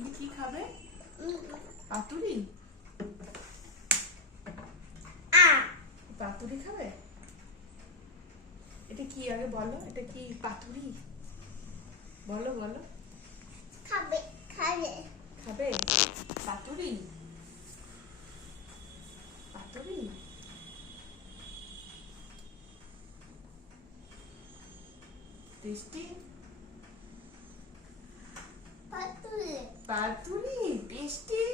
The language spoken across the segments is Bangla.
তুমি কি খাবে? পাতুরি? পাতুরি খাবে? এটা কি আগে বলো, এটা কি পাতুরি? বলো বলো। খাবে খাবে খাবে পাতুরি? পাতুরি টেস্টি? পাতুরি পাতুরি টেস্টি?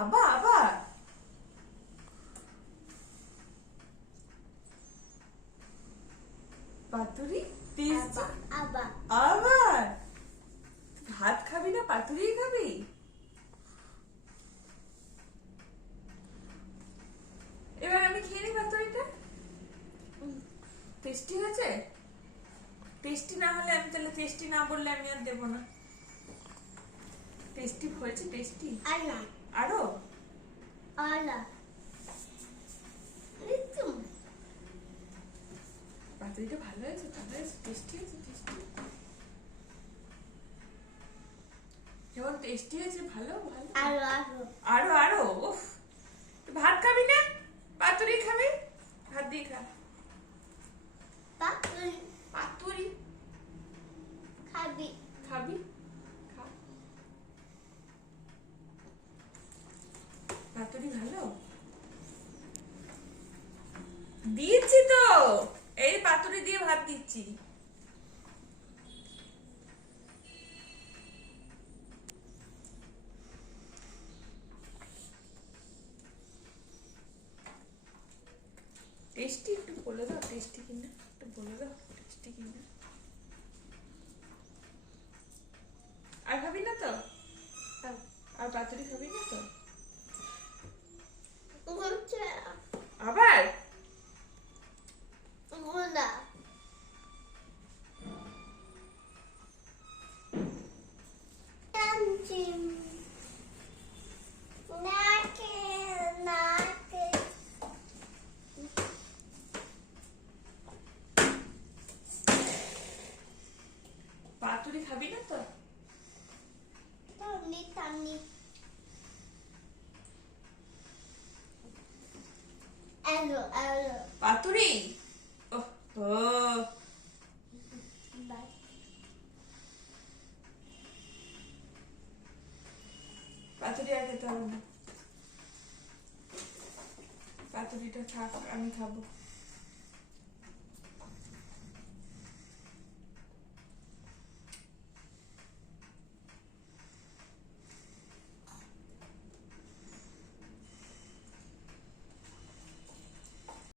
আবার পাতুরি টেস্টি? আবার আবার ভাত খাবি না, পাতুরি খাবি? এবার আমি খেয়ে নি পাতুরিটা। টেস্টি হয়েছে? টেস্টি না হলে আমি তাহলে টেস্টি না বললে আমি আর দেবো না। টেস্টি হয়েছে? টেস্টি আলা আরো আলা লিটুম পাতুরিটা ভালো হয়েছে? ভালো হয়েছে? টেস্টি হয়েছে? টেস্টি যেমন টেস্টি হয়েছে, ভালো ভালো আলো আলো আরো আরো উফ। ভাত খাবি না, পাতুরি খাবি? ভাত দিয়ে খা। পাতুরি পাতুরি খাবি খাবি? খা। পাতুরি ভালো দিচ্ছি তো, এই পাতুরি দিয়ে ভাত দিচ্ছি। টেস্টি একটু বলে দাও, টেস্টি কিনা একটু বলে দাও, টেস্টি কিনা। আর খাবি না তো? আর পাতুরি খাবি না তো? বলছে আবার গোলা টানচিম নাকে নাকে পাতুরি খাবি না তো? টানি টানি আলো আলো পাতুরি ওহ ও বাই পাতুরি আর খেতে হবে না, পাতুরিটা থাক, আমি খাবো।